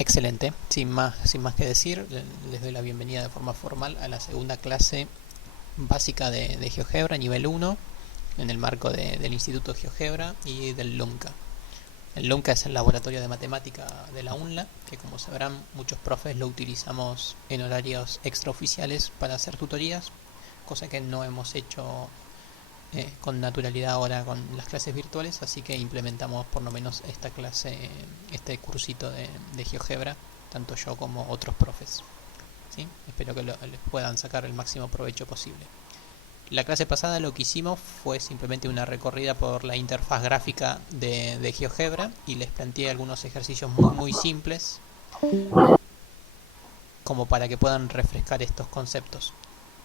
Excelente, sin más que decir, les doy la bienvenida de forma formal a la segunda clase básica de GeoGebra, nivel 1, en el marco del Instituto GeoGebra y del LUNCA. El LUNCA es el laboratorio de matemática de la UNLA, que como sabrán muchos profes lo utilizamos en horarios extraoficiales para hacer tutorías, cosa que no hemos hecho con naturalidad ahora con las clases virtuales, así que implementamos por lo menos esta clase, este cursito de GeoGebra, tanto yo como otros profes. ¿Sí? Espero que les puedan sacar el máximo provecho posible. La clase pasada lo que hicimos fue simplemente una recorrida por la interfaz gráfica de GeoGebra y les planteé algunos ejercicios muy simples como para que puedan refrescar estos conceptos.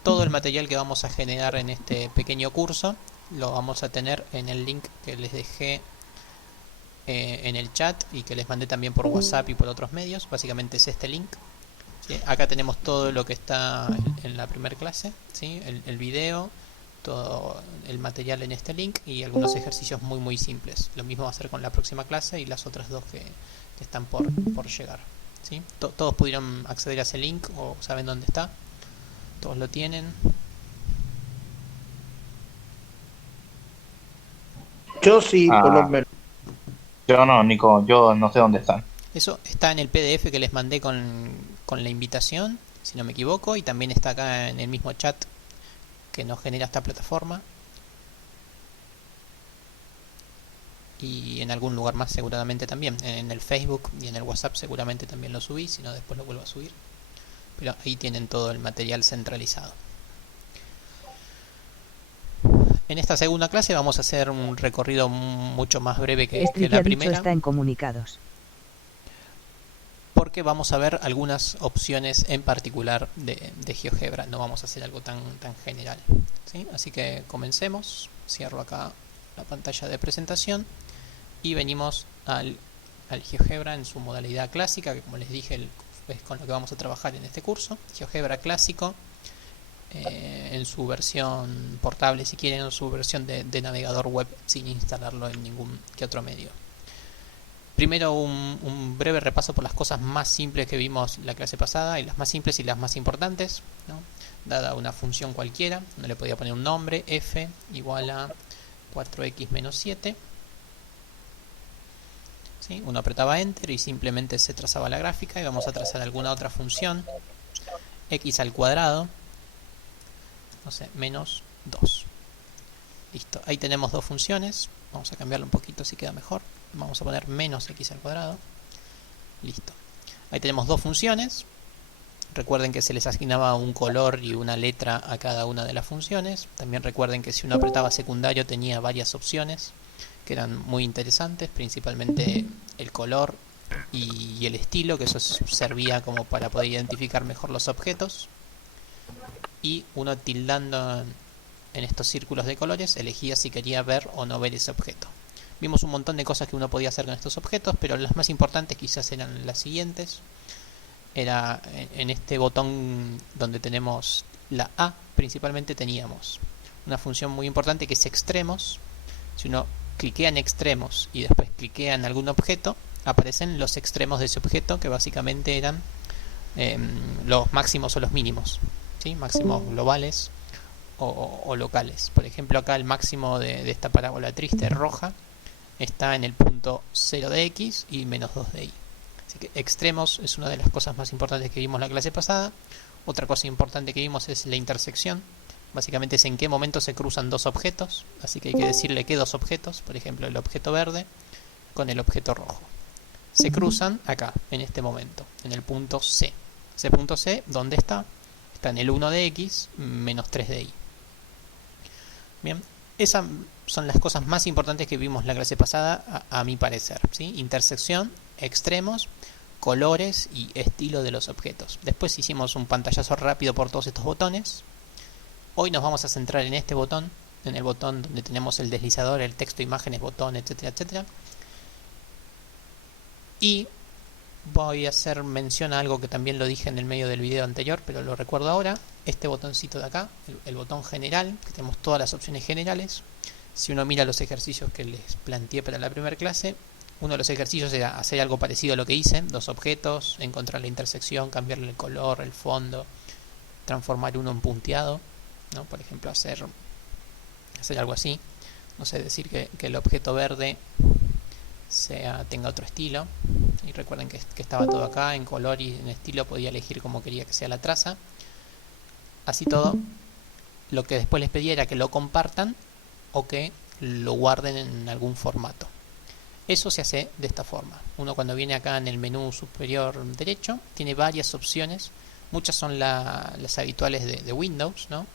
Todo el material que vamos a generar en este pequeño curso lo vamos a tener en el link que les dejé en el chat y que les mandé también por WhatsApp y por otros medios. Básicamente es este link. ¿Sí? Acá tenemos todo lo que está en la primera clase, ¿sí? el video, todo el material en este link y algunos ejercicios muy simples. Lo mismo va a hacer con la próxima clase y las otras dos que están por llegar. ¿Sí? Todos pudieron acceder a ese link o saben dónde está. Todos lo tienen. Yo sí, por lo Ah, menos. yo no, Nico, yo no sé dónde están. Eso está en el PDF que les mandé con la invitación, si no me equivoco, y también está acá en el mismo chat que nos genera esta plataforma. Y en algún lugar más seguramente también. En el Facebook y en el WhatsApp seguramente también lo subí, si no después lo vuelvo a subir. Pero ahí tienen todo el material centralizado. En esta segunda clase vamos a hacer un recorrido mucho más breve que Street la ha dicho primera, está en comunicados. porque vamos a ver algunas opciones en particular de GeoGebra. No vamos a hacer algo tan general. ¿Sí? Así que comencemos. Cierro acá la pantalla de presentación y venimos al GeoGebra en su modalidad clásica, que como les dije es con lo que vamos a trabajar en este curso. GeoGebra clásico, en su versión portable si quieren, en su versión de navegador web sin instalarlo en ningún que otro medio. Primero un breve repaso por las cosas más simples que vimos la clase pasada, y las más simples y las más importantes, ¿no? Dada una función cualquiera, no le podía poner un nombre, f igual a 4x menos 7. ¿Sí? Uno apretaba enter y simplemente se trazaba la gráfica, y vamos a trazar alguna otra función, x al cuadrado, no sé, menos 2. Listo, ahí tenemos dos funciones. Vamos a cambiarlo un poquito si queda mejor. Vamos a poner menos x al cuadrado. Listo. Ahí tenemos dos funciones. Recuerden que se les asignaba un color y una letra a cada una de las funciones. También recuerden que si uno apretaba secundario tenía varias opciones que eran muy interesantes, principalmente el color y el estilo, que eso servía como para poder identificar mejor los objetos. Y uno tildando en estos círculos de colores elegía si quería ver o no ver ese objeto. Vimos un montón de cosas que uno podía hacer con estos objetos, pero las más importantes quizás eran las siguientes. Era en este botón donde tenemos la A, principalmente teníamos una función muy importante que es extremos. Si uno cliquea en extremos y después cliquea en algún objeto, aparecen los extremos de ese objeto, que básicamente eran los máximos o los mínimos, ¿sí? Máximos globales o locales. Por ejemplo, acá el máximo de esta parábola triste roja está en el punto 0 de x y menos 2 de y. Así que extremos es una de las cosas más importantes que vimos la clase pasada. Otra cosa importante que vimos es la intersección. Básicamente es en qué momento se cruzan dos objetos. Así que hay que decirle qué dos objetos. Por ejemplo, el objeto verde con el objeto rojo. Se cruzan acá, en este momento, en el punto C. Ese punto C, ¿dónde está? Está en el 1 de x menos 3 de y. Bien, esas son las cosas más importantes que vimos la clase pasada, a mi parecer, ¿sí? Intersección, extremos, colores y estilo de los objetos. Después hicimos un pantallazo rápido por todos estos botones. Hoy nos vamos a centrar en este botón, en el botón donde tenemos el deslizador, el texto, imágenes, botón, etcétera, etcétera. Y voy a hacer mención a algo que también lo dije en el medio del video anterior, pero lo recuerdo ahora. Este botoncito de acá, el botón general, que tenemos todas las opciones generales. Si uno mira los ejercicios que les planteé para la primera clase, uno de los ejercicios era hacer algo parecido a lo que hice, dos objetos, encontrar la intersección, cambiarle el color, el fondo, transformar uno en punteado, ¿no? Por ejemplo, hacer algo así, no sé, decir que el objeto verde tenga otro estilo, y recuerden que estaba todo acá, en color y en estilo podía elegir cómo quería que sea la traza. Así todo, lo que después les pedía era que lo compartan o que lo guarden en algún formato. Eso se hace de esta forma. Uno cuando viene acá en el menú superior derecho tiene varias opciones. Muchas son las habituales de Windows, ¿no?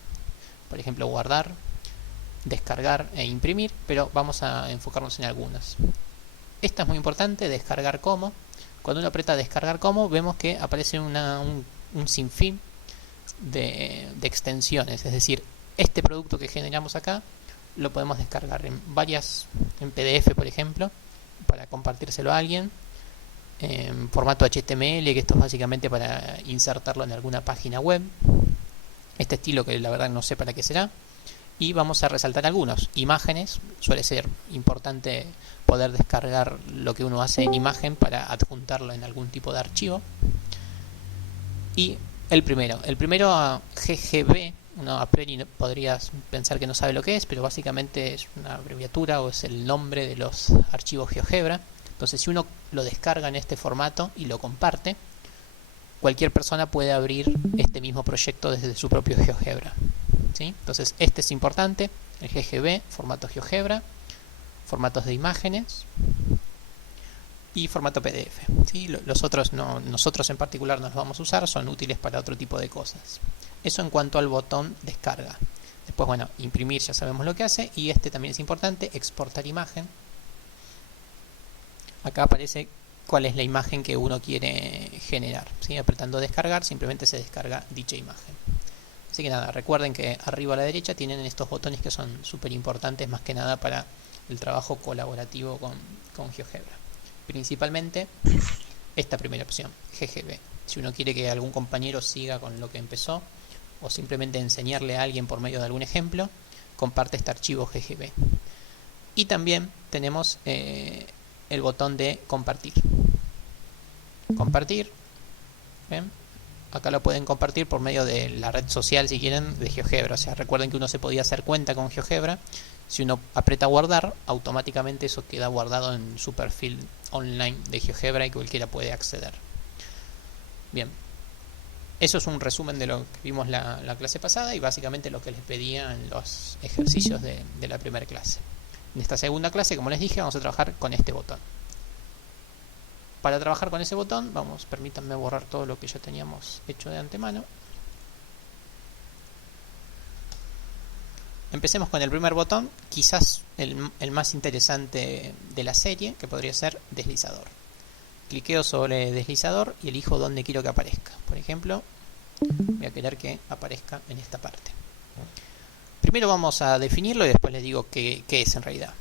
Por ejemplo, guardar, descargar e imprimir, pero vamos a enfocarnos en algunas. Esta es muy importante, descargar como. Cuando uno aprieta descargar como, vemos que aparece un sinfín de extensiones, es decir, este producto que generamos acá lo podemos descargar en PDF, por ejemplo, para compartírselo a alguien, en formato HTML, que esto es básicamente para insertarlo en alguna página web, este estilo que la verdad no sé para qué será, y vamos a resaltar algunos. Imágenes, suele ser importante poder descargar lo que uno hace en imagen para adjuntarlo en algún tipo de archivo. Y el primero GGB, uno a priori podrías pensar que no sabe lo que es, pero básicamente es una abreviatura o es el nombre de los archivos GeoGebra. Entonces, si uno lo descarga en este formato y lo comparte, cualquier persona puede abrir este mismo proyecto desde su propio GeoGebra, ¿sí? Entonces, este es importante, el GGB, formato GeoGebra, formatos de imágenes y formato PDF, ¿sí? Los otros nosotros en particular no los vamos a usar, son útiles para otro tipo de cosas. Eso en cuanto al botón descarga. Después, bueno, imprimir ya sabemos lo que hace, y este también es importante, exportar imagen. Acá aparece cuál es la imagen que uno quiere generar, ¿sí? Apretando descargar simplemente se descarga dicha imagen. Así que nada, recuerden que arriba a la derecha tienen estos botones que son súper importantes, más que nada para el trabajo colaborativo con GeoGebra. Principalmente esta primera opción, GGB. Si uno quiere que algún compañero siga con lo que empezó, o simplemente enseñarle a alguien por medio de algún ejemplo, comparte este archivo GGB. Y también tenemos el botón de compartir. Compartir, ¿ven? Acá lo pueden compartir por medio de la red social, si quieren, de GeoGebra. O sea, recuerden que uno se podía hacer cuenta con GeoGebra. Si uno aprieta guardar, automáticamente eso queda guardado en su perfil online de GeoGebra y cualquiera puede acceder. Bien, eso es un resumen de lo que vimos la clase pasada y básicamente lo que les pedía en los ejercicios de la primera clase. En esta segunda clase, como les dije, vamos a trabajar con este botón. Para trabajar con ese botón, permítanme borrar todo lo que ya teníamos hecho de antemano. Empecemos con el primer botón, quizás el más interesante de la serie, que podría ser deslizador. Cliqueo sobre deslizador y elijo dónde quiero que aparezca. Por ejemplo, voy a querer que aparezca en esta parte. Primero vamos a definirlo y después les digo qué es en realidad.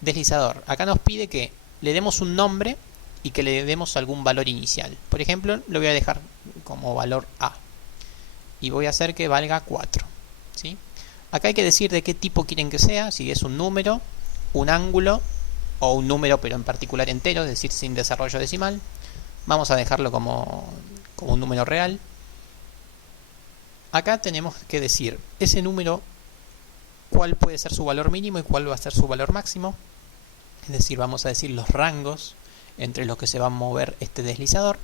Deslizador. Acá nos pide que le demos un nombre y que le demos algún valor inicial. Por ejemplo, lo voy a dejar como valor A. Y voy a hacer que valga 4. ¿Sí? Acá hay que decir de qué tipo quieren que sea, si es un número, un ángulo o un número pero en particular entero, es decir, sin desarrollo decimal. Vamos a dejarlo como un número real. Acá tenemos que decir ese número, cuál puede ser su valor mínimo y cuál va a ser su valor máximo. Es decir, vamos a decir los rangos entre los que se va a mover este deslizador.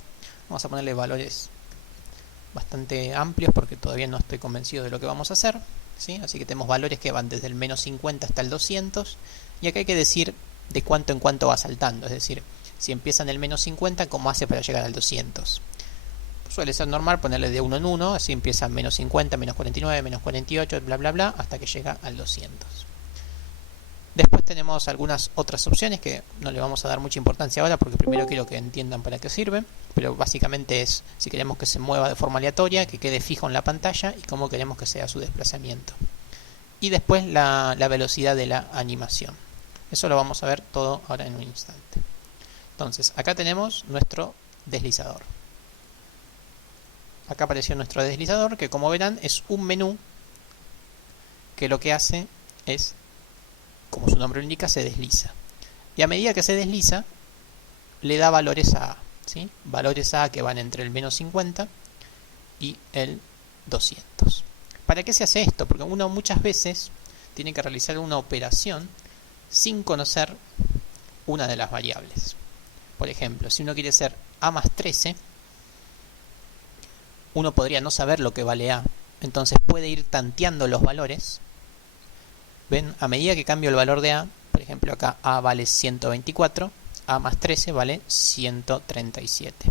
Vamos a ponerle valores bastante amplios porque todavía no estoy convencido de lo que vamos a hacer, ¿sí? Así que tenemos valores que van desde el menos 50 hasta el 200, y acá hay que decir de cuánto en cuánto va saltando, es decir, si empieza en el menos 50, ¿cómo hace para llegar al 200? Suele ser normal ponerle de 1 en 1, así empieza en menos 50, menos 49, menos 48, bla bla bla, hasta que llega al 200. Después tenemos algunas otras opciones que no le vamos a dar mucha importancia ahora porque primero quiero que entiendan para qué sirven, pero básicamente es si queremos que se mueva de forma aleatoria, que quede fijo en la pantalla y cómo queremos que sea su desplazamiento. Y después la velocidad de la animación. Eso lo vamos a ver todo ahora en un instante. Entonces, acá tenemos nuestro deslizador. Acá apareció nuestro deslizador, que como verán es un menú que lo que hace es, como su nombre lo indica, se desliza. Y a medida que se desliza, le da valores a A, ¿sí? Valores a A que van entre el menos 50 y el 200. ¿Para qué se hace esto? Porque uno muchas veces tiene que realizar una operación sin conocer una de las variables. Por ejemplo, si uno quiere hacer A más 13, uno podría no saber lo que vale A. Entonces puede ir tanteando los valores. ¿Ven? A medida que cambio el valor de A, por ejemplo acá A vale 124, A más 13 vale 137.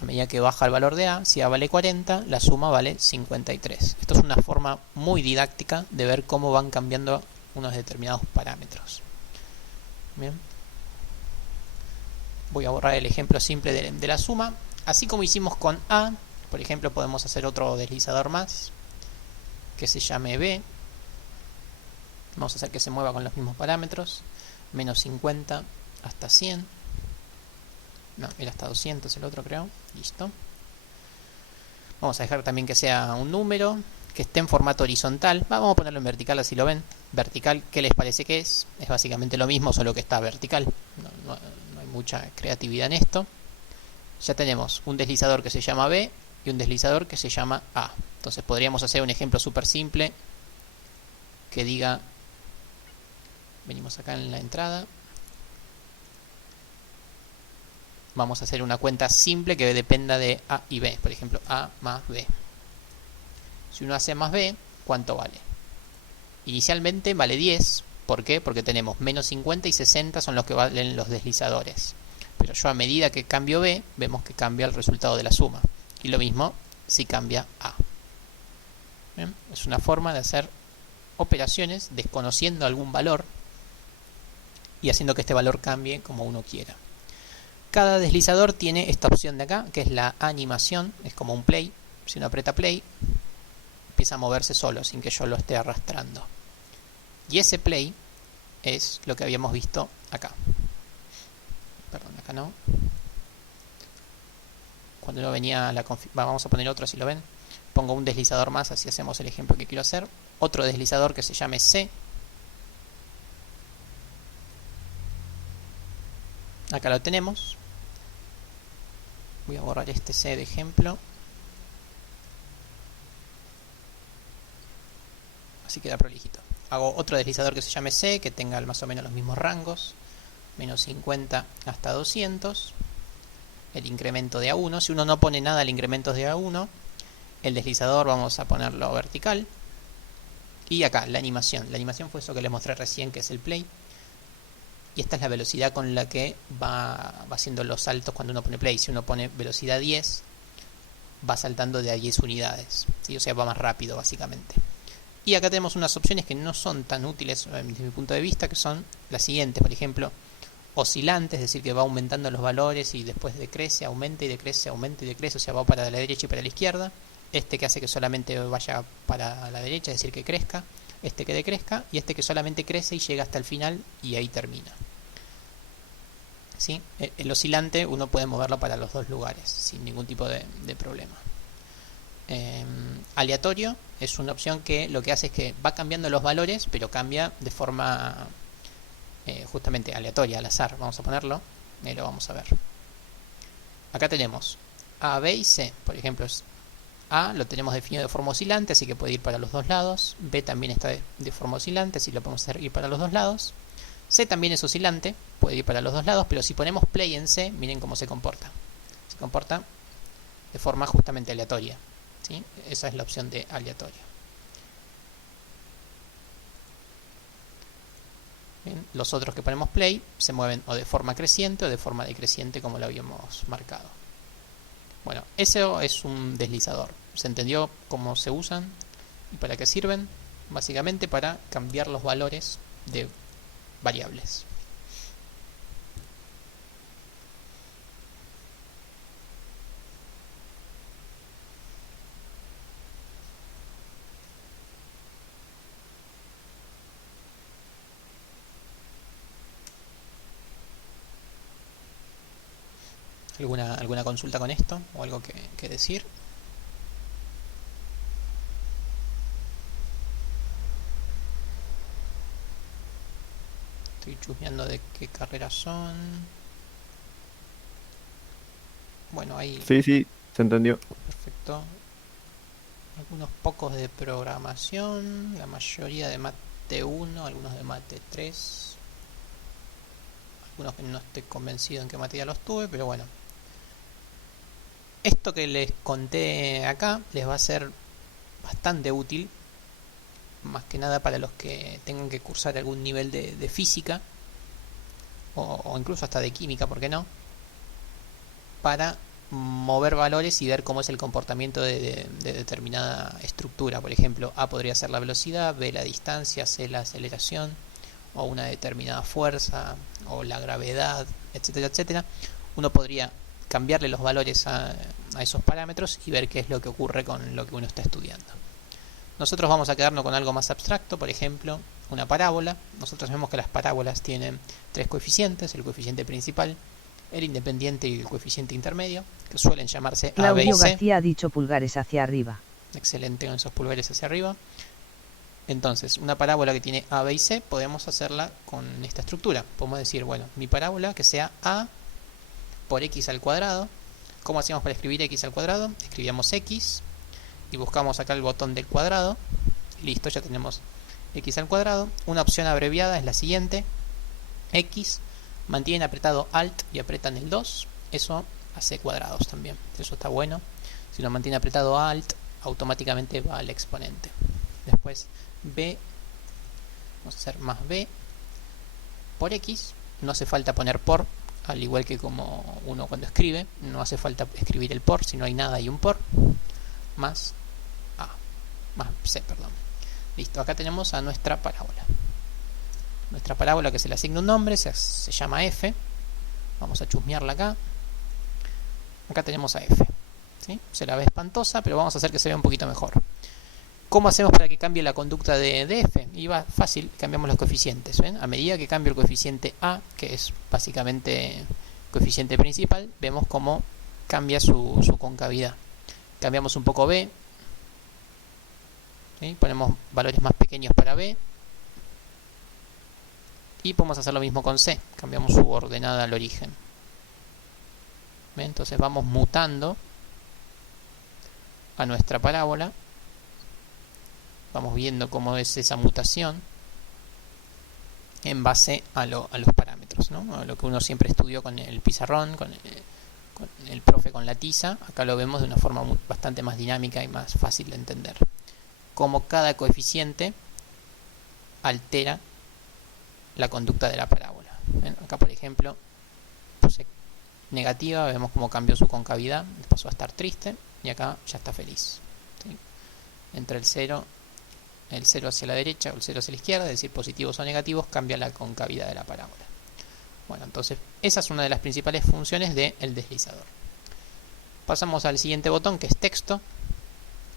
A medida que baja el valor de A, si A vale 40, la suma vale 53. Esto es una forma muy didáctica de ver cómo van cambiando unos determinados parámetros. Bien. Voy a borrar el ejemplo simple de la suma. Así como hicimos con A, por ejemplo, podemos hacer otro deslizador más que se llame B. Vamos a hacer que se mueva con los mismos parámetros. Menos 50 hasta 100. No, era hasta 200 el otro, creo. Listo. Vamos a dejar también que sea un número, que esté en formato horizontal. Vamos a ponerlo en vertical, así lo ven. Vertical, ¿qué les parece que es? Es básicamente lo mismo, solo que está vertical. No hay mucha creatividad en esto. Ya tenemos un deslizador que se llama B y un deslizador que se llama A. Entonces podríamos hacer un ejemplo súper simple que diga, venimos acá en la entrada, vamos a hacer una cuenta simple que dependa de A y B. Por ejemplo, A más B. Si uno hace más B, ¿cuánto vale? Inicialmente vale 10. ¿Por qué? Porque tenemos menos 50 y 60 son los que valen los deslizadores. Pero yo a medida que cambio B, vemos que cambia el resultado de la suma. Y lo mismo si cambia A. ¿Bien? Es una forma de hacer operaciones desconociendo algún valor y haciendo que este valor cambie como uno quiera. Cada deslizador tiene esta opción de acá, que es la animación. Es como un play. Si uno aprieta play, empieza a moverse solo, sin que yo lo esté arrastrando. Y ese play es lo que habíamos visto acá. Perdón, acá no. Cuando uno venía a la vamos a poner otro, si lo ven. Pongo un deslizador más, así hacemos el ejemplo que quiero hacer. Otro deslizador que se llame C. Acá lo tenemos. Voy a borrar este C de ejemplo. Así queda prolijito. Hago otro deslizador que se llame C, que tenga más o menos los mismos rangos. Menos 50 hasta 200. El incremento de A1. Si uno no pone nada al incremento de A1, el deslizador vamos a ponerlo vertical. Y acá, la animación. La animación fue eso que les mostré recién, que es el play. Y esta es la velocidad con la que va haciendo los saltos cuando uno pone play. Si uno pone velocidad 10, va saltando de a 10 unidades, ¿sí? O sea, va más rápido básicamente. Y acá tenemos unas opciones que no son tan útiles desde mi punto de vista, que son las siguientes. Por ejemplo, oscilante, es decir, que va aumentando los valores y después decrece, aumenta y decrece, aumenta y decrece, o sea, va para la derecha y para la izquierda. Este que hace que solamente vaya para la derecha, es decir, que crezca. Este que decrezca y este que solamente crece y llega hasta el final y ahí termina. ¿Sí? El oscilante uno puede moverlo para los dos lugares sin ningún tipo de problema. Aleatorio es una opción que lo que hace es que va cambiando los valores, pero cambia de forma justamente aleatoria, al azar. Vamos a ponerlo y lo vamos a ver. Acá tenemos A, B y C. Por ejemplo, A lo tenemos definido de forma oscilante, así que puede ir para los dos lados. B también está de forma oscilante, así lo podemos hacer ir para los dos lados. C también es oscilante, puede ir para los dos lados, pero si ponemos play en C, miren cómo se comporta. Se comporta de forma justamente aleatoria, ¿sí? Esa es la opción de aleatorio. Bien, los otros que ponemos play se mueven o de forma creciente o de forma decreciente, como lo habíamos marcado. Bueno, eso es un deslizador. ¿Se entendió cómo se usan y para qué sirven? Básicamente para cambiar los valores de variables. ¿Alguna consulta con esto o algo que decir? Estoy chusmeando de qué carreras son. Bueno, ahí, Sí, sí, se entendió. perfecto. Algunos pocos de programación, la mayoría de Mate 1, algunos de Mate 3, algunos que no estoy convencido en qué materia los tuve, pero bueno. Esto que les conté acá les va a ser bastante útil, más que nada para los que tengan que cursar algún nivel de física, o incluso hasta de química, ¿por qué no? Para mover valores y ver cómo es el comportamiento de determinada estructura. Por ejemplo, A podría ser la velocidad, B la distancia, C la aceleración, o una determinada fuerza, o la gravedad, etcétera, etcétera. Uno podría cambiarle los valores a esos parámetros y ver qué es lo que ocurre con lo que uno está estudiando. Nosotros vamos a quedarnos con algo más abstracto, por ejemplo, una parábola. Nosotros vemos que las parábolas tienen tres coeficientes: el coeficiente principal, el independiente y el coeficiente intermedio, que suelen llamarse A, B y Claudio C. García ha dicho pulgares hacia arriba. Excelente, con esos pulgares hacia arriba. Entonces, una parábola que tiene A, B y C, podemos hacerla con esta estructura. Podemos decir, bueno, mi parábola que sea A por X al cuadrado. ¿Cómo hacíamos para escribir X al cuadrado? Escribíamos X y buscamos acá el botón del cuadrado. Listo, ya tenemos X al cuadrado. Una opción abreviada es la siguiente: X. Mantienen apretado Alt y apretan el 2. Eso hace cuadrados también. Eso está bueno. Si lo mantiene apretado Alt, automáticamente va al exponente. Después B, vamos a hacer más B por X. No hace falta poner por, al igual que como uno cuando escribe. No hace falta escribir el por, si no hay nada y un por. Más A, más C, perdón. Listo, acá tenemos a nuestra parábola. Nuestra parábola que se le asigna un nombre se llama F. Vamos a chusmearla acá. Acá tenemos a F. ¿Sí? Se la ve espantosa, pero vamos a hacer que se vea un poquito mejor. ¿Cómo hacemos para que cambie la conducta de F? Y va fácil, cambiamos los coeficientes. ¿Ven? A medida que cambio el coeficiente A, que es básicamente el coeficiente principal, vemos cómo cambia su concavidad. Cambiamos un poco B. ¿Sí? Ponemos valores más pequeños para B. Y podemos hacer lo mismo con C. Cambiamos su ordenada al origen. ¿Ven? Entonces vamos mutando a nuestra parábola. Vamos viendo cómo es esa mutación en base a los parámetros, ¿no? A lo que uno siempre estudió con el pizarrón, con el profe con la tiza. Acá lo vemos de una forma bastante más dinámica y más fácil de entender. Cómo cada coeficiente altera la conducta de la parábola. ¿Ven? Acá, por ejemplo, puse negativa, vemos cómo cambió su concavidad, pasó a estar triste, y acá ya está feliz. ¿Sí? Entre el 0 hacia la derecha o el 0 hacia la izquierda, es decir, positivos o negativos, cambia la concavidad de la parábola. Bueno, entonces esa es una de las principales funciones del deslizador. Pasamos al siguiente botón, que es texto.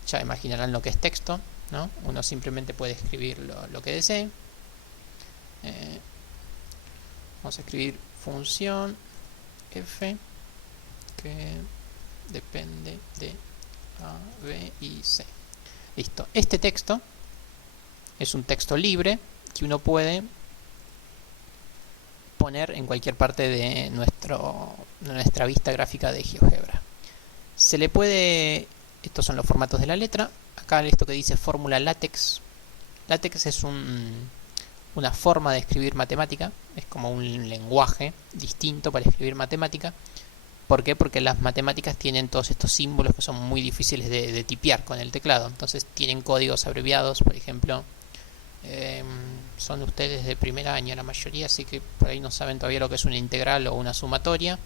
Ya imaginarán lo que es texto, ¿no? Uno simplemente puede escribir lo que desee. Vamos a escribir función f que depende de A, B y C. Listo. Este texto es un texto libre que uno puede poner en cualquier parte de nuestra vista gráfica de GeoGebra. Se le puede... Estos son los formatos de la letra. Acá esto que dice fórmula LaTeX. LaTeX es una forma de escribir matemática. Es como un lenguaje distinto para escribir matemática. ¿Por qué? Porque las matemáticas tienen todos estos símbolos que son muy difíciles de tipear con el teclado. Entonces tienen códigos abreviados. Por ejemplo, son ustedes de primer año la mayoría, así que por ahí no saben todavía lo que es una integral o una sumatoria.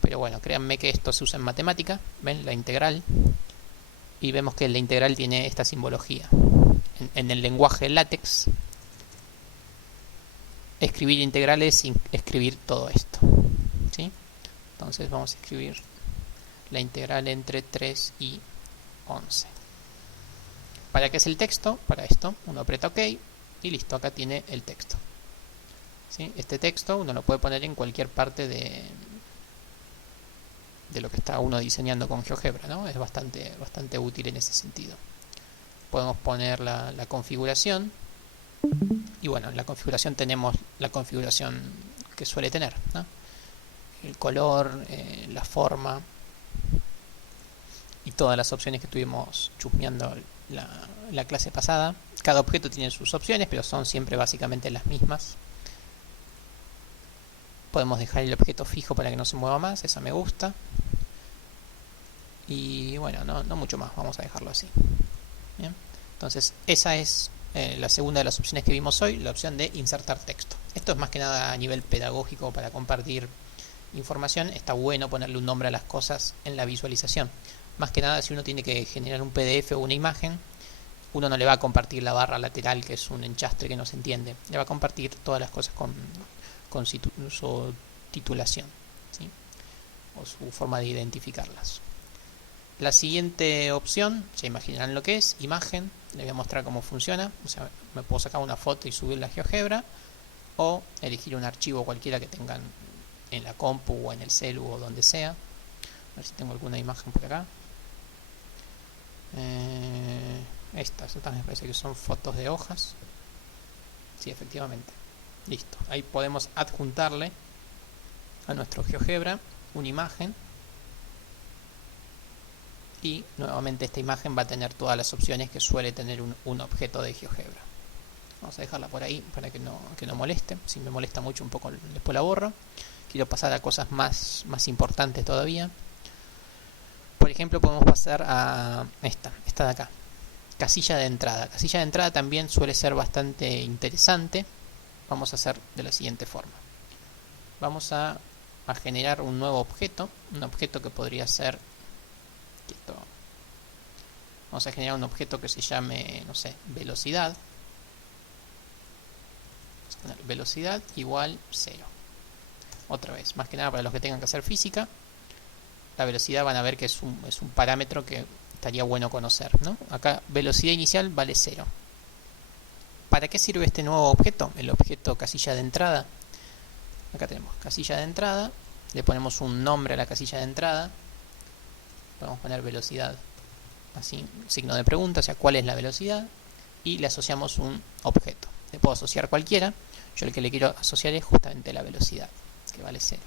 Pero bueno, créanme que esto se usa en matemática. ¿Ven? La integral. Y vemos que la integral tiene esta simbología. En el lenguaje LaTeX, escribir integrales es escribir todo esto. ¿Sí? Entonces vamos a escribir la integral entre 3 y 11. ¿Para qué es el texto? Para esto. Uno aprieta OK y listo, acá tiene el texto. ¿Sí? Este texto uno lo puede poner en cualquier parte de lo que está uno diseñando con GeoGebra, ¿no? Es bastante útil en ese sentido. Podemos poner la configuración. Y bueno, en la configuración tenemos la configuración que suele tener, ¿no? El color, la forma, y todas las opciones que estuvimos chusmeando la clase pasada. Cada objeto tiene sus opciones, pero son siempre básicamente las mismas. Podemos dejar el objeto fijo para que no se mueva más, eso me gusta. Y bueno, no mucho más, vamos a dejarlo así. Bien. Entonces esa es la segunda de las opciones que vimos hoy, la opción de insertar texto. Esto es más que nada a nivel pedagógico para compartir información. Está bueno ponerle un nombre a las cosas en la visualización. Más que nada si uno tiene que generar un PDF o una imagen, uno no le va a compartir la barra lateral, que es un enchastre que no se entiende. Le va a compartir todas las cosas con su titulación, ¿sí? O su forma de identificarlas. La siguiente opción, ya imaginarán lo que es, imagen. Les voy a mostrar cómo funciona. O sea, me puedo sacar una foto y subirla a GeoGebra, o elegir un archivo cualquiera que tengan en la compu o en el celu o donde sea. A ver si tengo alguna imagen por acá. Estas me parece que son fotos de hojas. Sí, efectivamente. Listo. Ahí podemos adjuntarle a nuestro GeoGebra una imagen. Y nuevamente esta imagen va a tener todas las opciones que suele tener un objeto de GeoGebra. Vamos a dejarla por ahí para que no moleste. Si me molesta mucho un poco después la borro. Quiero pasar a cosas más importantes todavía. Por ejemplo, podemos pasar a esta de acá. Casilla de entrada. Casilla de entrada también suele ser bastante interesante. Vamos a hacer de la siguiente forma. Vamos a generar un nuevo objeto. Un objeto que podría ser... Vamos a generar un objeto que se llame, no sé, velocidad. Vamos a poner velocidad igual 0. Otra vez, más que nada para los que tengan que hacer física. La velocidad van a ver que es un parámetro que estaría bueno conocer, ¿no? Acá velocidad inicial vale 0. ¿Para qué sirve este nuevo objeto? El objeto casilla de entrada. Acá tenemos casilla de entrada. Le ponemos un nombre a la casilla de entrada. Podemos poner velocidad, así, signo de pregunta, o sea, ¿cuál es la velocidad? Y le asociamos un objeto. Le puedo asociar cualquiera. Yo el que le quiero asociar es justamente la velocidad, que vale 0.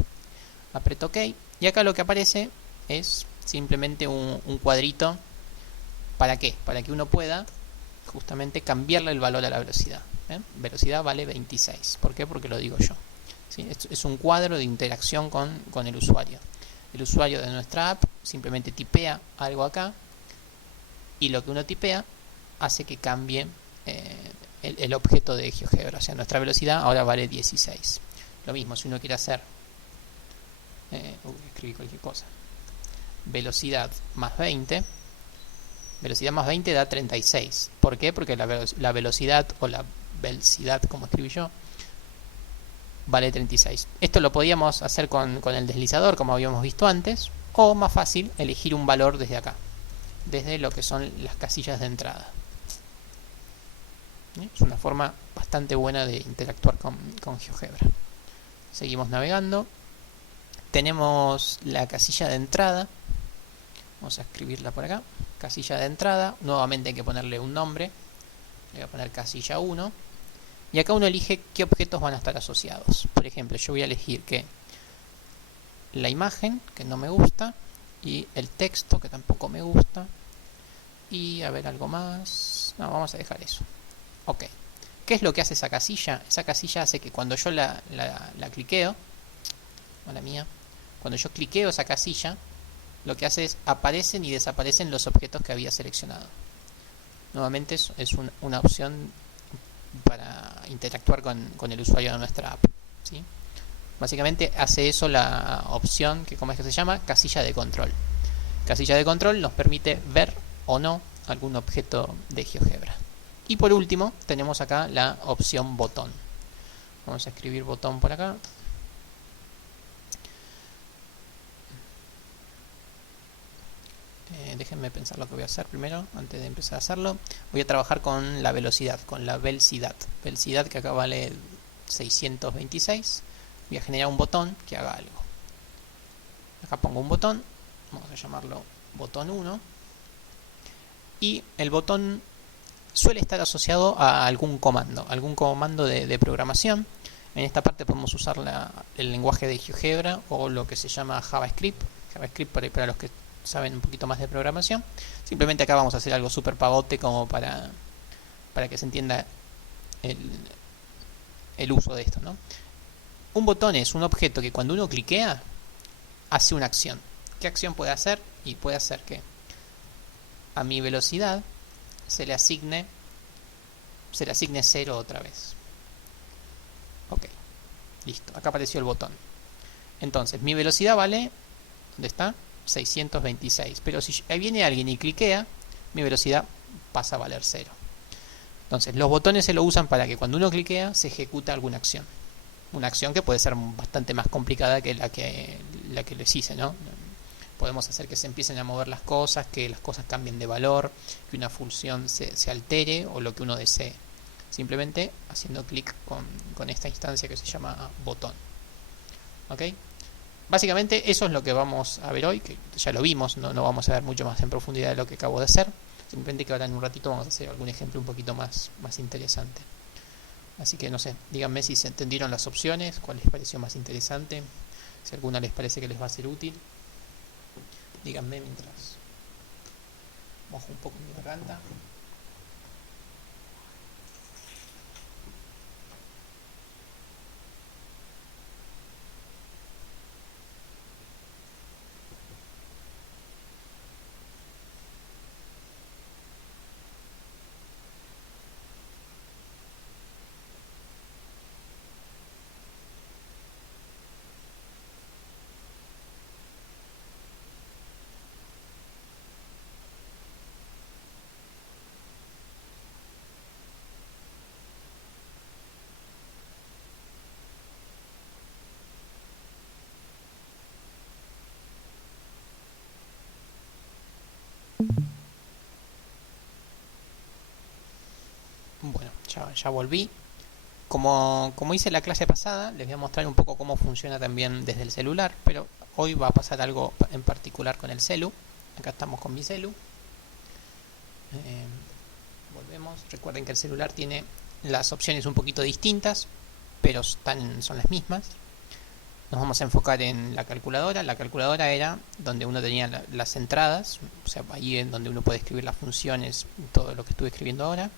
Aprieto OK. Y acá lo que aparece es simplemente un cuadrito. ¿Para qué? Para que uno pueda justamente cambiarle el valor a la velocidad. Velocidad vale 26. ¿Por qué? Porque lo digo yo. ¿Sí? Es un cuadro de interacción con el usuario. El usuario de nuestra app simplemente tipea algo acá, y lo que uno tipea hace que cambie el objeto de GeoGebra. O sea, nuestra velocidad ahora vale 16. Lo mismo si uno quiere hacer escribí cualquier cosa, velocidad más 20. Velocidad más 20 da 36. ¿Por qué? Porque la velocidad, o la velocidad como escribí yo, vale 36. Esto lo podíamos hacer con el deslizador, como habíamos visto antes, o más fácil, elegir un valor desde acá, desde lo que son las casillas de entrada. Es una forma bastante buena de interactuar con GeoGebra. Seguimos navegando. Tenemos la casilla de entrada. Vamos a escribirla por acá. Casilla de entrada. Nuevamente hay que ponerle un nombre. Le voy a poner casilla 1. Y acá uno elige qué objetos van a estar asociados. Por ejemplo, yo voy a elegir que la imagen, que no me gusta, y el texto, que tampoco me gusta, y a ver algo más. No, vamos a dejar eso. Ok. ¿Qué es lo que hace esa casilla? Esa casilla hace que cuando yo la cliqueo, mala mía, cuando yo cliqueo esa casilla, lo que hace es aparecen y desaparecen los objetos que había seleccionado. Nuevamente es una opción para interactuar con el usuario de nuestra app, ¿sí? Básicamente hace eso la opción que, ¿cómo es que se llama? Casilla de control. Casilla de control nos permite ver o no algún objeto de GeoGebra. Y por último tenemos acá la opción botón. Vamos a escribir botón por acá. Déjenme pensar lo que voy a hacer primero antes de empezar a hacerlo. Voy a trabajar con la velocidad, con la velocidad. Velocidad que acá vale 626. Voy a generar un botón que haga algo. Acá pongo un botón. Vamos a llamarlo botón 1. Y el botón suele estar asociado a algún comando de programación. En esta parte podemos usar el lenguaje de GeoGebra o lo que se llama JavaScript. JavaScript para los que saben un poquito más de programación. Simplemente acá vamos a hacer algo súper pavote como para que se entienda el uso de esto, ¿no? Un botón es un objeto que cuando uno cliquea hace una acción. ¿Qué acción puede hacer? Y puede hacer que a mi velocidad se le asigne 0 otra vez. Ok, listo, acá apareció el botón. Entonces mi velocidad vale, ¿dónde está? 626, pero si ahí viene alguien y cliquea, mi velocidad pasa a valer 0. Entonces los botones se lo usan para que cuando uno cliquea se ejecuta alguna acción. Una acción que puede ser bastante más complicada que la que les hice, ¿no? Podemos hacer que se empiecen a mover las cosas, que las cosas cambien de valor, que una función se altere o lo que uno desee. Simplemente haciendo clic con esta instancia que se llama botón. ¿Ok? Básicamente eso es lo que vamos a ver hoy, que ya lo vimos, no vamos a ver mucho más en profundidad de lo que acabo de hacer. Simplemente que ahora en un ratito vamos a hacer algún ejemplo un poquito más interesante. Así que no sé, díganme si se entendieron las opciones, cuál les pareció más interesante, si alguna les parece que les va a ser útil. Díganme mientras mojo un poco mi garganta. Bueno, ya volví. Como hice la clase pasada, les voy a mostrar un poco cómo funciona también desde el celular, pero hoy va a pasar algo en particular con el celu. Acá estamos con mi celu. Volvemos. Recuerden que el celular tiene las opciones un poquito distintas, pero son las mismas. Nos vamos a enfocar en la calculadora. La calculadora era donde uno tenía las entradas, o sea, ahí es donde uno puede escribir las funciones, todo lo que estuve escribiendo ahora.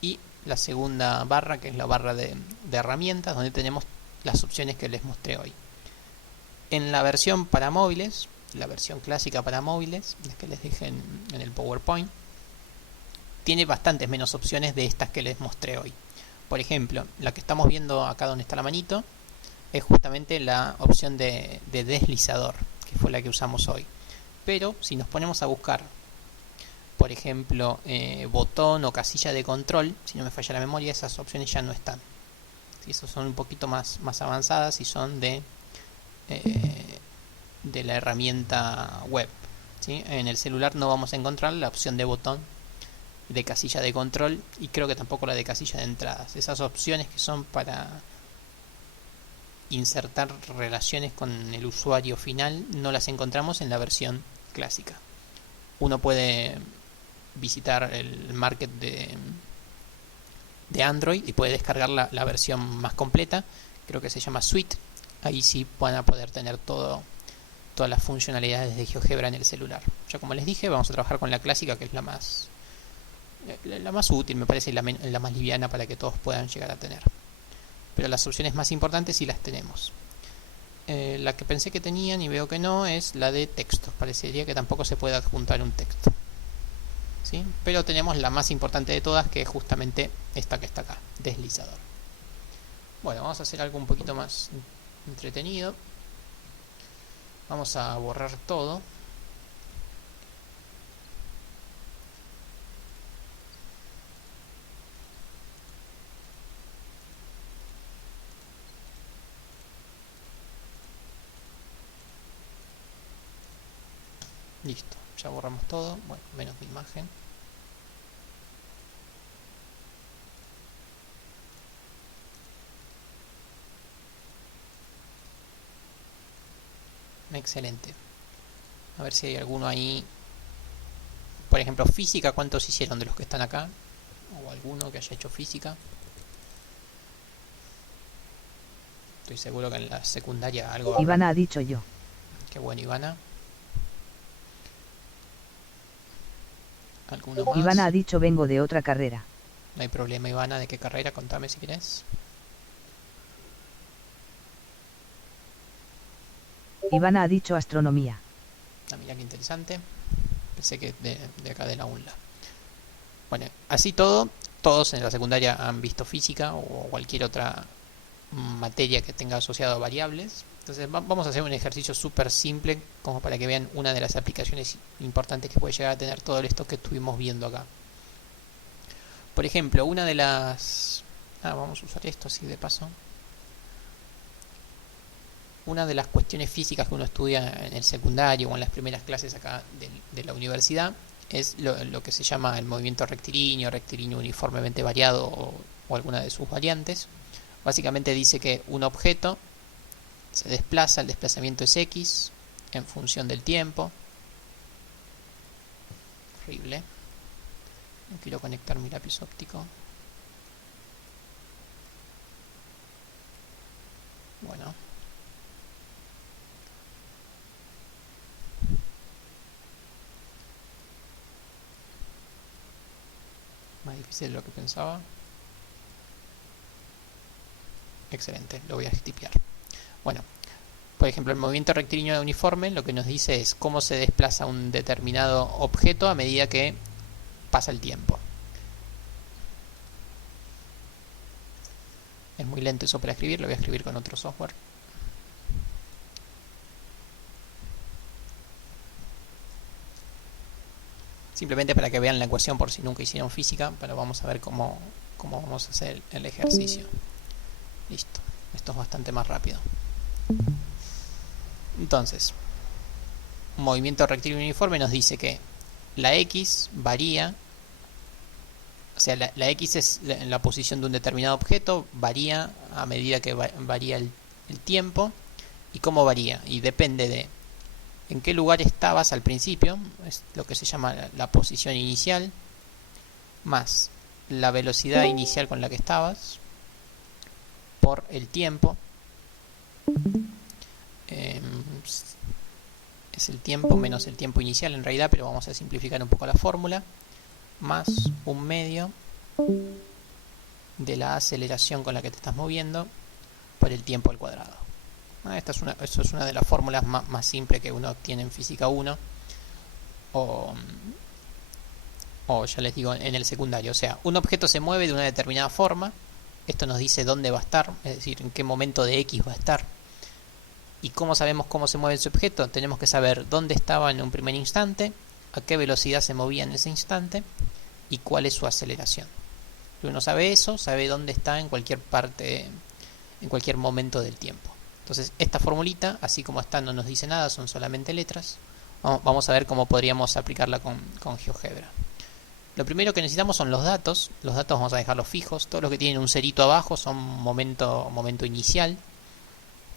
Y la segunda barra, que es la barra de herramientas, donde tenemos las opciones que les mostré hoy. En la versión para móviles, la versión clásica para móviles, la que les dije en el PowerPoint, tiene bastantes menos opciones de estas que les mostré hoy. Por ejemplo, la que estamos viendo acá donde está la manito es justamente la opción de deslizador, que fue la que usamos hoy. Pero si nos ponemos a buscar, por ejemplo, botón o casilla de control, si no me falla la memoria, esas opciones ya no están. ¿Sí? Esas son un poquito más avanzadas y son de la herramienta web. ¿Sí? En el celular no vamos a encontrar la opción de botón, de casilla de control, y creo que tampoco la de casilla de entradas. Esas opciones que son para insertar relaciones con el usuario final no las encontramos en la versión clásica. Uno puede visitar el market de Android y puede descargar la versión más completa, creo que se llama Suite. Ahí sí van a poder tener todas las funcionalidades de GeoGebra en el celular. Ya como les dije, vamos a trabajar con la clásica, que es la más útil, me parece, la más liviana para que todos puedan llegar a tener. Pero las opciones más importantes sí las tenemos. La que pensé que tenían y veo que no es la de texto. Parecería que tampoco se puede adjuntar un texto. ¿Sí? Pero tenemos la más importante de todas, que es justamente esta que está acá, deslizador. Bueno, vamos a hacer algo un poquito más entretenido. Vamos a borrar todo. Listo, ya borramos todo, bueno, menos mi imagen. Excelente. A ver si hay alguno ahí. Por ejemplo, física, ¿cuántos hicieron de los que están acá? O alguno que haya hecho física. Estoy seguro que en la secundaria algo... Ivana ha dicho yo. Qué bueno, Ivana. ¿Alguno más? Ivana ha dicho vengo de otra carrera. No hay problema, Ivana. ¿De qué carrera? Contame si querés. Ivana ha dicho astronomía. Ah, mira qué interesante. Pensé que de acá de la UNLA. Bueno, así todo, todos en la secundaria han visto física o cualquier otra materia que tenga asociado a variables. Entonces vamos a hacer un ejercicio súper simple como para que vean una de las aplicaciones importantes que puede llegar a tener todo esto que estuvimos viendo acá. Por ejemplo, una de las... vamos a usar esto así de paso. Una de las cuestiones físicas que uno estudia en el secundario o en las primeras clases acá de la universidad es lo que se llama el movimiento rectilíneo, rectilíneo uniformemente variado o alguna de sus variantes. Básicamente dice que un objeto se desplaza, el desplazamiento es X en función del tiempo. Horrible. No quiero conectar mi lápiz óptico. Bueno. Más difícil de lo que pensaba. Excelente, lo voy a tipear. Bueno, por ejemplo, el movimiento rectilíneo uniforme lo que nos dice es cómo se desplaza un determinado objeto a medida que pasa el tiempo. Es muy lento eso para escribir, lo voy a escribir con otro software. Simplemente para que vean la ecuación por si nunca hicieron física, pero vamos a ver cómo vamos a hacer el ejercicio. Listo, esto es bastante más rápido. Entonces, un movimiento rectilíneo uniforme nos dice que la X varía, o sea, la X es la posición de un determinado objeto, varía a medida que varía el tiempo. ¿Y cómo varía? Y depende de en qué lugar estabas al principio, es lo que se llama la posición inicial, más la velocidad inicial con la que estabas, por el tiempo. Es el tiempo menos el tiempo inicial en realidad, pero vamos a simplificar un poco la fórmula, más un medio de la aceleración con la que te estás moviendo por el tiempo al cuadrado. Esto es una de las fórmulas más simples que uno obtiene en física 1 o ya les digo en el secundario. O sea, un objeto se mueve de una determinada forma, esto nos dice dónde va a estar, es decir, en qué momento de X va a estar. ¿Y cómo sabemos cómo se mueve ese objeto? Tenemos que saber dónde estaba en un primer instante, a qué velocidad se movía en ese instante y cuál es su aceleración. Si uno sabe eso, sabe dónde está en cualquier parte, en cualquier momento del tiempo. Entonces, esta formulita, así como está, no nos dice nada, son solamente letras. Vamos a ver cómo podríamos aplicarla con GeoGebra. Lo primero que necesitamos son los datos. Los datos vamos a dejarlos fijos. Todos los que tienen un cerito abajo son momento inicial.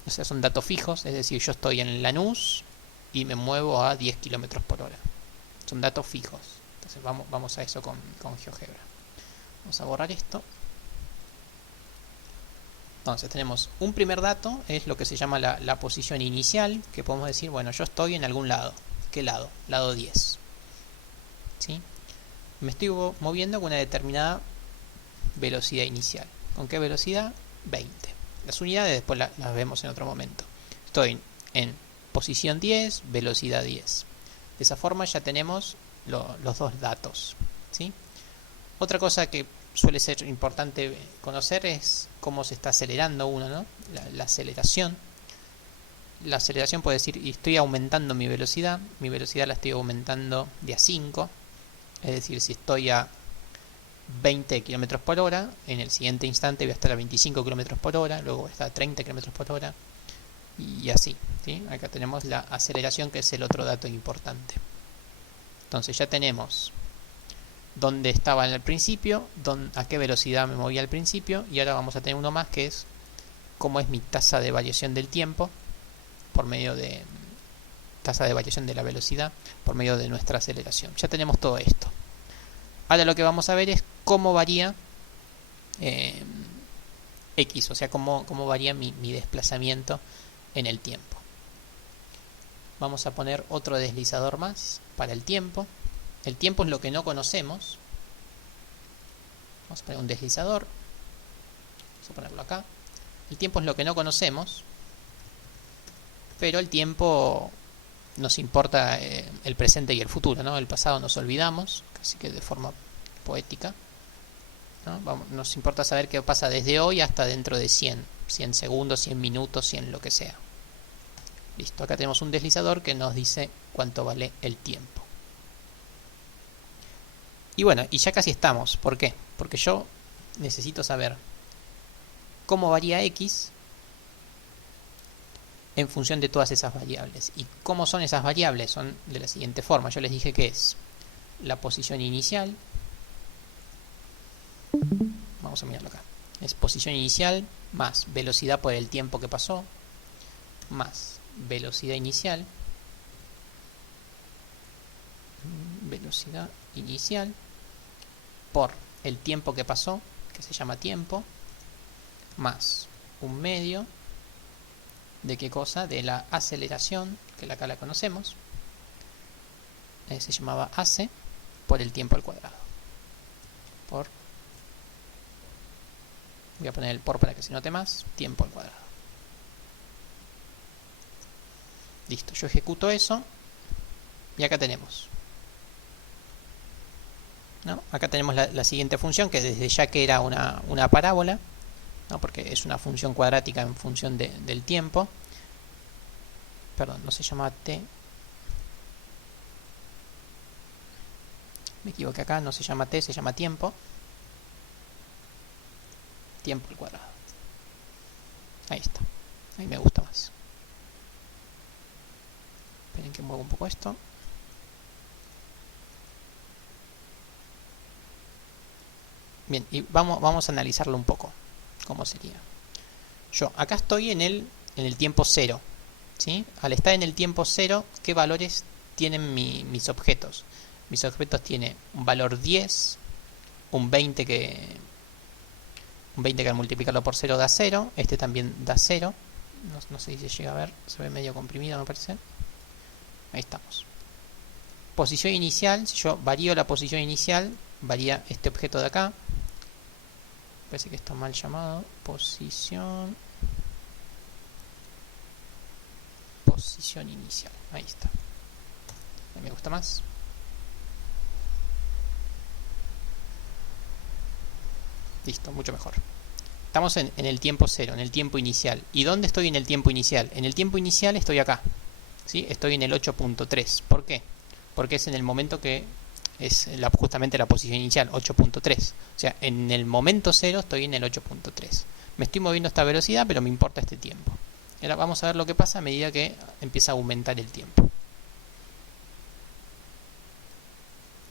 O sea, son datos fijos. Es decir, yo estoy en Lanús y me muevo a 10 km por hora. Son datos fijos. Entonces vamos a eso con GeoGebra. Vamos a borrar esto. Entonces tenemos un primer dato, es lo que se llama la posición inicial, que podemos decir, bueno, yo estoy en algún lado. ¿Qué lado? Lado 10. ¿Sí? Me estoy moviendo con una determinada velocidad inicial. ¿Con qué velocidad? 20. Las unidades después las vemos en otro momento. Estoy en posición 10, velocidad 10. De esa forma ya tenemos los dos datos. ¿Sí? Otra cosa que suele ser importante conocer es cómo se está acelerando uno, ¿no? La aceleración. La aceleración puede decir, estoy aumentando mi velocidad la estoy aumentando de a 5, es decir, si estoy a 20 km por hora, en el siguiente instante voy a estar a 25 km por hora, luego voy a estar a 30 km por hora, y así, ¿sí? Acá tenemos la aceleración, que es el otro dato importante. Entonces ya tenemos dónde estaba en el principio, a qué velocidad me movía al principio, y ahora vamos a tener uno más que es cómo es mi tasa de variación del tiempo por medio de tasa de variación de la velocidad por medio de nuestra aceleración. Ya tenemos todo esto. Ahora lo que vamos a ver es cómo varía X, o sea, cómo varía mi desplazamiento en el tiempo. Vamos a poner otro deslizador más para el tiempo. El tiempo es lo que no conocemos. Vamos a poner un deslizador. Vamos a ponerlo acá. El tiempo es lo que no conocemos, pero el tiempo nos importa el presente y el futuro, ¿no? El pasado nos olvidamos, casi que de forma poética, ¿no? Nos importa saber qué pasa desde hoy hasta dentro de 100 segundos, 100 minutos, 100 lo que sea. Listo, acá tenemos un deslizador que nos dice cuánto vale el tiempo. Y bueno, y ya casi estamos. ¿Por qué? Porque yo necesito saber cómo varía X en función de todas esas variables. ¿Y cómo son esas variables? Son de la siguiente forma. Yo les dije que es la posición inicial. Vamos a mirarlo acá. Es posición inicial más velocidad por el tiempo que pasó, más velocidad inicial. Velocidad inicial por el tiempo que pasó, que se llama tiempo, más un medio de qué cosa, de la aceleración, que acá la conocemos, se llamaba AC, por el tiempo al cuadrado. Voy a poner el por para que se note más, tiempo al cuadrado. Listo, yo ejecuto eso y acá tenemos, ¿no? Acá tenemos la siguiente función, que desde ya que era una parábola, ¿no? Porque es una función cuadrática en función del tiempo. Perdón, no se llama t. Me equivoqué acá, no se llama t, se llama tiempo. Tiempo al cuadrado. Ahí está. Ahí me gusta más. Esperen que muevo un poco esto. Bien, y vamos a analizarlo un poco. ¿Cómo sería? Yo acá estoy en el tiempo 0. ¿Sí? Al estar en el tiempo 0, ¿qué valores tienen mis objetos? Mis objetos tienen un valor 10, un 20 que al multiplicarlo por 0 da 0, este también da 0, no sé si se llega a ver, se ve medio comprimido me parece. Ahí estamos. Posición inicial, si yo varío la posición inicial, varía este objeto de acá. Parece que está mal llamado. Posición inicial. Ahí está. A mí me gusta más. Listo, mucho mejor. Estamos en el tiempo 0, en el tiempo inicial. ¿Y dónde estoy en el tiempo inicial? En el tiempo inicial estoy acá. ¿Sí? Estoy en el 8.3. ¿Por qué? Porque es en el momento que es justamente la posición inicial, 8.3. O sea, en el momento 0 estoy en el 8.3. Me estoy moviendo a esta velocidad, pero me importa este tiempo. Ahora vamos a ver lo que pasa a medida que empieza a aumentar el tiempo.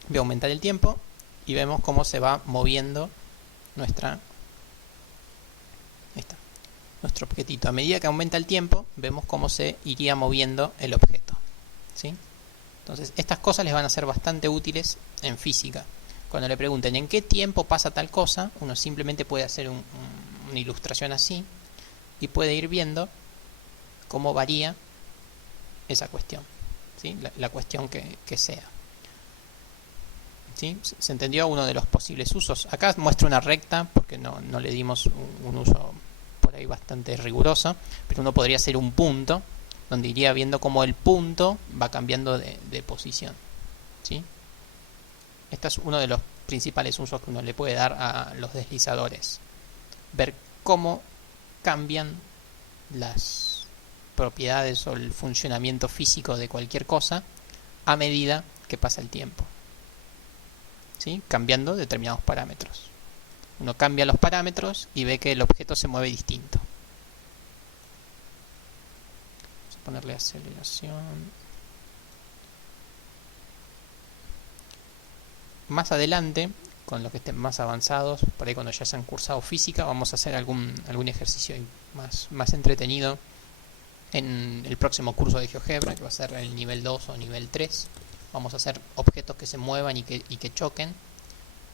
Voy a aumentar el tiempo y vemos cómo se va moviendo nuestro objetito. A medida que aumenta el tiempo, vemos cómo se iría moviendo el objeto. ¿Sí? Entonces, estas cosas les van a ser bastante útiles en física. Cuando le pregunten en qué tiempo pasa tal cosa, uno simplemente puede hacer una ilustración así y puede ir viendo cómo varía esa cuestión, ¿sí? La cuestión que sea. ¿Sí? ¿Se entendió uno de los posibles usos? Acá muestro una recta porque no le dimos un uso por ahí bastante riguroso, pero uno podría hacer un punto donde iría viendo cómo el punto va cambiando de posición. ¿Sí? Este es uno de los principales usos que uno le puede dar a los deslizadores. Ver cómo cambian las propiedades o el funcionamiento físico de cualquier cosa a medida que pasa el tiempo. ¿Sí? Cambiando determinados parámetros. Uno cambia los parámetros y ve que el objeto se mueve distinto. Vamos a ponerle aceleración. Más adelante, con los que estén más avanzados, por ahí cuando ya se han cursado física, vamos a hacer algún ejercicio más entretenido en el próximo curso de GeoGebra, que va a ser el nivel 2 o nivel 3. Vamos a hacer objetos que se muevan y que choquen,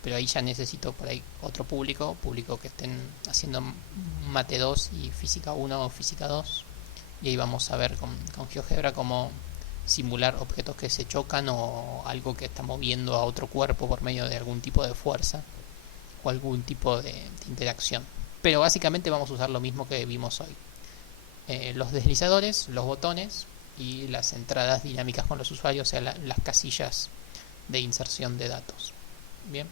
pero ahí ya necesito por ahí otro público que estén haciendo Mate 2 y Física 1 o Física 2, y ahí vamos a ver con GeoGebra cómo simular objetos que se chocan o algo que está moviendo a otro cuerpo por medio de algún tipo de fuerza o algún tipo de interacción. Pero básicamente vamos a usar lo mismo que vimos hoy. Los deslizadores, los botones y las entradas dinámicas con los usuarios, o sea, las casillas de inserción de datos. Bien.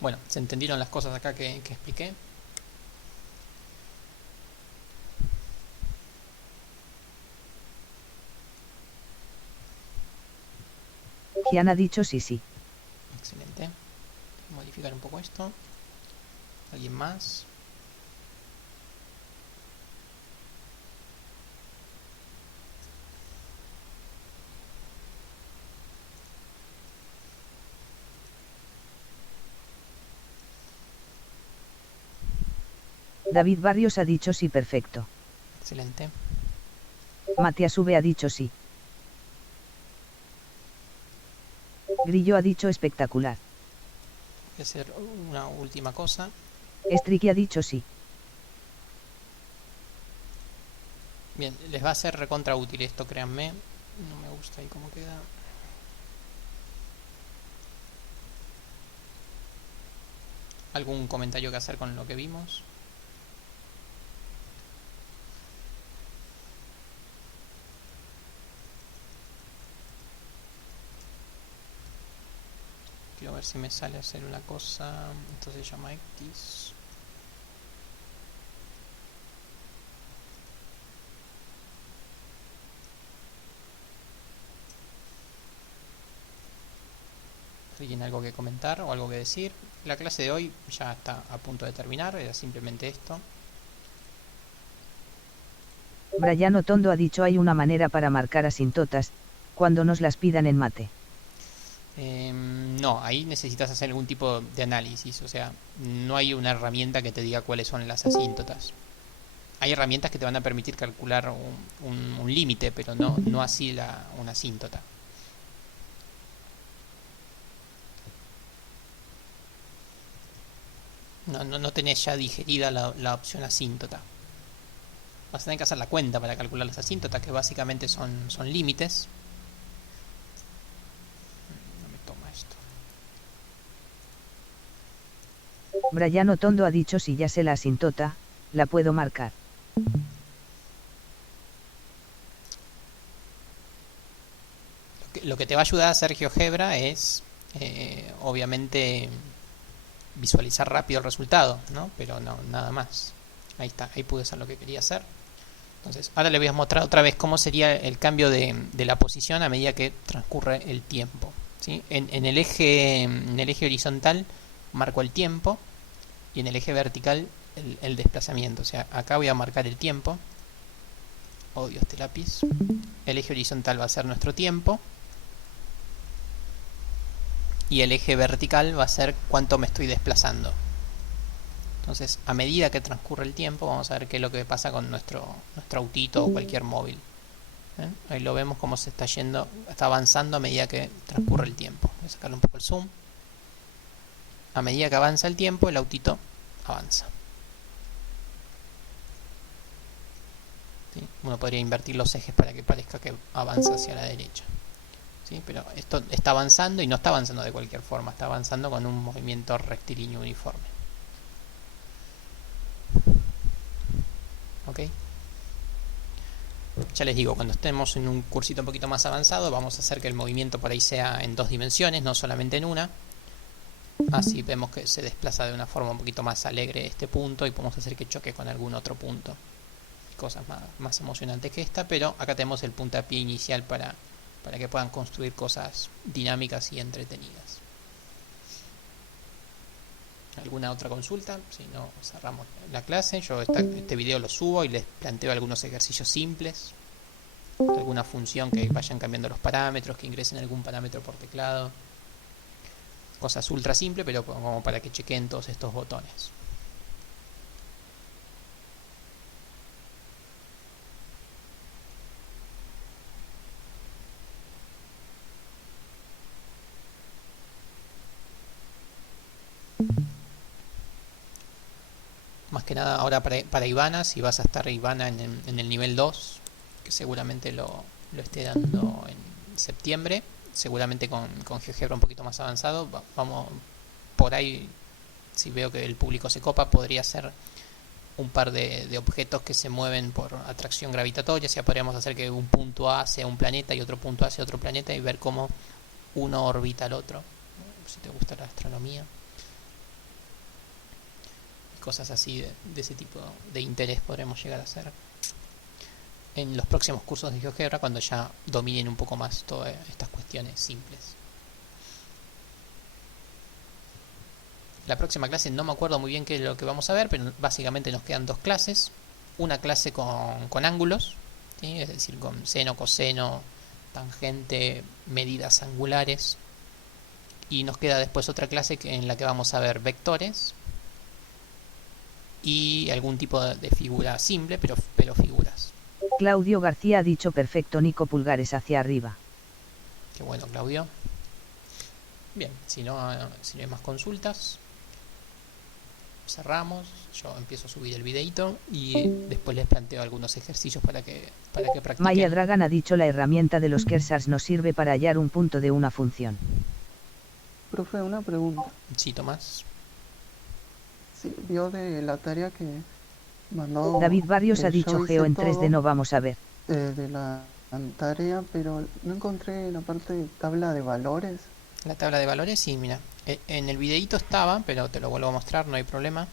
Bueno, ¿se entendieron las cosas acá que expliqué? Gian ha dicho sí, sí. Excelente. Modificar un poco esto. ¿Alguien más? David Barrios ha dicho sí, perfecto. Excelente. Matías V ha dicho sí. Grillo ha dicho espectacular. Voy a hacer una última cosa. Striki ha dicho sí. Bien, les va a ser recontra útil esto, créanme. No me gusta ahí cómo queda. ¿Algún comentario que hacer con lo que vimos? Quiero ver si me sale a hacer una cosa. Esto se llama X. ¿Alguien algo que comentar o algo que decir? La clase de hoy ya está a punto de terminar, era simplemente esto. Brian Otondo ha dicho hay una manera para marcar asíntotas, cuando nos las pidan en mate. No, ahí necesitas hacer algún tipo de análisis, o sea, no hay una herramienta que te diga cuáles son las asíntotas. Hay herramientas que te van a permitir calcular un límite, pero no así una asíntota. No tenés ya digerida la opción asíntota. Vas a tener que hacer la cuenta para calcular las asíntotas, que básicamente son límites. No me toma esto. Brian Otondo ha dicho si ya sé la asíntota, la puedo marcar. Lo que te va a ayudar a hacer GeoGebra es, obviamente, visualizar rápido el resultado, ¿no? Pero no, nada más. Ahí está, ahí pude hacer lo que quería hacer. Entonces, ahora le voy a mostrar otra vez cómo sería el cambio de la posición a medida que transcurre el tiempo, ¿sí? En el eje horizontal marco el tiempo y en el eje vertical el desplazamiento. O sea, acá voy a marcar el tiempo. Odio este lápiz. El eje horizontal va a ser nuestro tiempo y el eje vertical va a ser cuánto me estoy desplazando. Entonces, a medida que transcurre el tiempo, vamos a ver qué es lo que pasa con nuestro autito o cualquier móvil. Ahí lo vemos cómo se está yendo, está avanzando a medida que transcurre el tiempo. Voy a sacarle un poco el zoom. A medida que avanza el tiempo, el autito avanza. ¿Sí? Uno podría invertir los ejes para que parezca que avanza hacia la derecha. ¿Sí? Pero esto está avanzando y no está avanzando de cualquier forma, está avanzando con un movimiento rectilíneo uniforme. ¿Ok? Ya les digo, cuando estemos en un cursito un poquito más avanzado, vamos a hacer que el movimiento por ahí sea en 2 dimensiones, no solamente en una. Así vemos que se desplaza de una forma un poquito más alegre este punto y podemos hacer que choque con algún otro punto. Cosas más emocionantes que esta, pero acá tenemos el puntapié inicial para que puedan construir cosas dinámicas y entretenidas. ¿Alguna otra consulta? Si no, cerramos la clase. Yo este video lo subo y les planteo algunos ejercicios simples, alguna función que vayan cambiando los parámetros, que ingresen algún parámetro por teclado, cosas ultra simples, pero como para que chequen todos estos botones. Más que nada ahora para Ivana, si vas a estar Ivana en el nivel 2, que seguramente lo lo esté dando en septiembre, seguramente con GeoGebra un poquito más avanzado. Vamos por ahí, si veo que el público se copa, podría ser un par de objetos que se mueven por atracción gravitatoria. O sea, podríamos hacer que un punto A sea un planeta y otro punto A sea otro planeta y ver cómo uno orbita al otro, si te gusta la astronomía. Cosas así de ese tipo de interés podremos llegar a hacer en los próximos cursos de GeoGebra, cuando ya dominen un poco más todas estas cuestiones simples. La próxima clase no me acuerdo muy bien qué es lo que vamos a ver, pero básicamente nos quedan dos clases. Una clase con ángulos, ¿sí? Es decir, con seno, coseno, tangente, medidas angulares. Y nos queda después otra clase en la que vamos a ver vectores y algún tipo de figura simple, pero figuras. Claudio García ha dicho perfecto, Nico, pulgares hacia arriba. Qué bueno, Claudio. Bien, si no hay más consultas, cerramos. Yo empiezo a subir el videito y después les planteo algunos ejercicios para que practiquen. Maya Dragan ha dicho la herramienta de los kersars nos sirve para hallar un punto de una función. Profe, una pregunta. Sí, Tomás. Sí, vio de la tarea que mandó. David Barrios ha dicho yo hice Geo en todo 3D no vamos a ver. de la tarea, pero no encontré la parte de tabla de valores. La tabla de valores, sí, mira. En el videito estaba, pero te lo vuelvo a mostrar, no hay problema.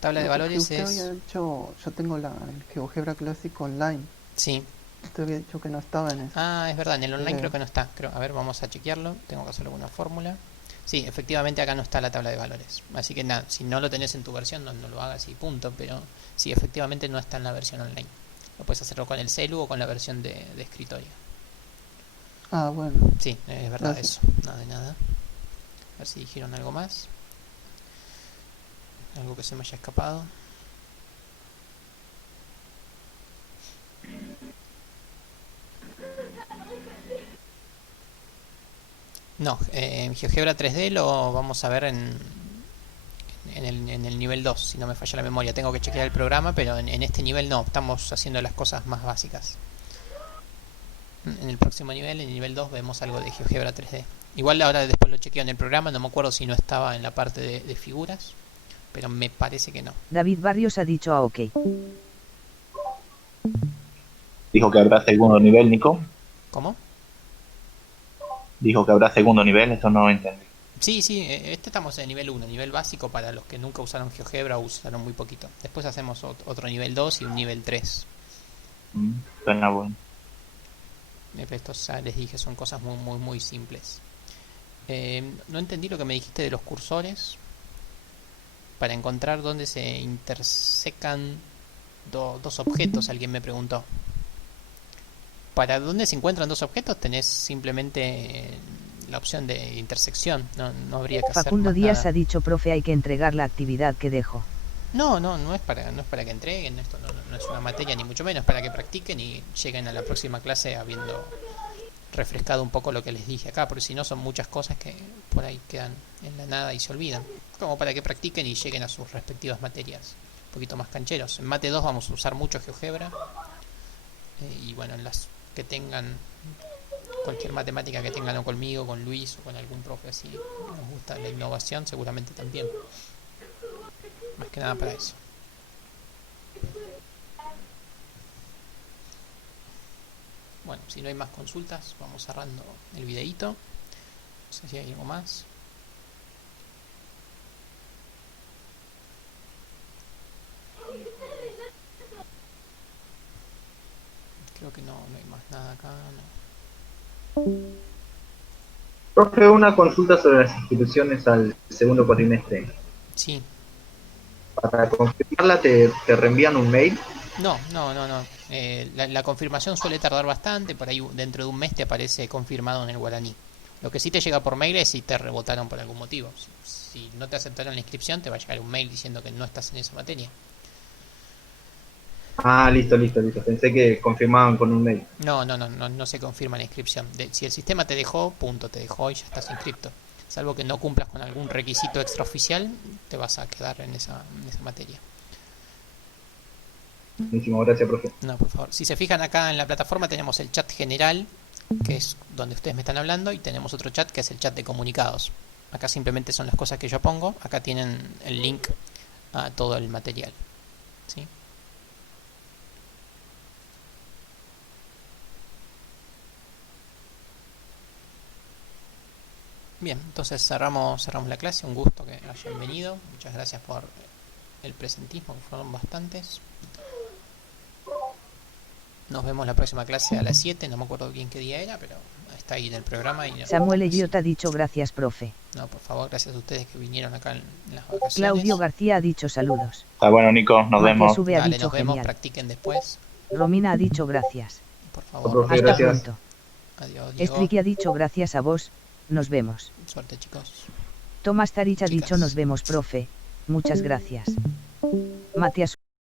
Tabla de valores usted había dicho, yo tengo el GeoGebra Clásico online. Sí. Usted había dicho que no estaba en eso. Ah, es verdad, en el online creo que no está. A ver, vamos a chequearlo. Tengo que hacer alguna fórmula. Sí, efectivamente acá no está la tabla de valores. Así que nada, si no lo tenés en tu versión, no lo hagas y punto. Pero sí, efectivamente no está en la versión online. Lo puedes hacerlo con el celu o con la versión de escritorio. Ah, bueno. Sí, es verdad. Gracias. Eso. Nada de nada. A ver si dijeron algo más. Algo que se me haya escapado. No, GeoGebra 3D lo vamos a ver en el nivel 2, si no me falla la memoria. Tengo que chequear el programa, pero en este nivel no, estamos haciendo las cosas más básicas. En el próximo nivel, en el nivel 2, vemos algo de GeoGebra 3D. Igual ahora después lo chequeo en el programa, no me acuerdo si no estaba en la parte de figuras, pero me parece que no. David Barrios ha dicho OK. Dijo que habrá segundo nivel, Nico. ¿Cómo? Dijo que habrá segundo nivel, esto no lo entendí. Sí, estamos en nivel 1, nivel básico para los que nunca usaron GeoGebra o usaron muy poquito. Después hacemos otro nivel 2 y un nivel 3. Suena bueno. Estos ya les dije, son cosas muy, muy, muy simples. No entendí lo que me dijiste de los cursores. Para encontrar dónde se intersecan dos objetos, alguien me preguntó. Para dónde se encuentran dos objetos tenés simplemente la opción de intersección. No habría que hacer Facundo más Díaz nada. ha dicho profe hay que entregar la actividad que dejo. No es para que entreguen, esto no es una materia ni mucho menos, para que practiquen y lleguen a la próxima clase habiendo refrescado un poco lo que les dije acá, porque si no son muchas cosas que por ahí quedan en la nada y se olvidan. Como para que practiquen y lleguen a sus respectivas materias un poquito más cancheros. En Mate 2 vamos a usar mucho GeoGebra y bueno, en las que tengan cualquier matemática que tengan o conmigo, con Luis o con algún profe así, nos gusta la innovación, seguramente también. Más que nada para eso. Bueno, si no hay más consultas, vamos cerrando el videíto. No sé si hay algo más. Creo que no hay más nada acá. No. Profe, una consulta sobre las inscripciones al segundo cuatrimestre. Sí. Para confirmarla te reenvían un mail. No. La confirmación suele tardar bastante, por ahí dentro de un mes te aparece confirmado en el guaraní. Lo que sí te llega por mail es si te rebotaron por algún motivo. Si no te aceptaron la inscripción, te va a llegar un mail diciendo que no estás en esa materia. Ah, listo. Pensé que confirmaban con un mail. No se confirma la inscripción. Si el sistema te dejó, punto, te dejó y ya estás inscripto. Salvo que no cumplas con algún requisito extraoficial, te vas a quedar en esa materia. Buenísimo, gracias, profe. No, por favor. Si se fijan acá en la plataforma tenemos el chat general, que es donde ustedes me están hablando, y tenemos otro chat que es el chat de comunicados. Acá simplemente son las cosas que yo pongo. Acá tienen el link a todo el material. ¿Sí? Bien, entonces cerramos la clase. Un gusto que hayan venido. Muchas gracias por el presentismo, que fueron bastantes. Nos vemos la próxima clase a las 7. No me acuerdo bien qué día era, pero está ahí en el programa. Y Samuel Elliot ha dicho gracias, profe. No, por favor, gracias a ustedes que vinieron acá en las vacaciones. Claudio García ha dicho saludos. Está bueno, Nico, nos Matías vemos. V ha Dale, dicho nos vemos, genial. practiquen después. Romina ha dicho gracias. Por favor, Profe, Hasta gracias. pronto. adiós, Diego. Estriqui ha dicho gracias a vos. Nos vemos. Suerte, chicos. Tomás Tarich ha Chicas. dicho nos vemos, profe. Muchas gracias. Matías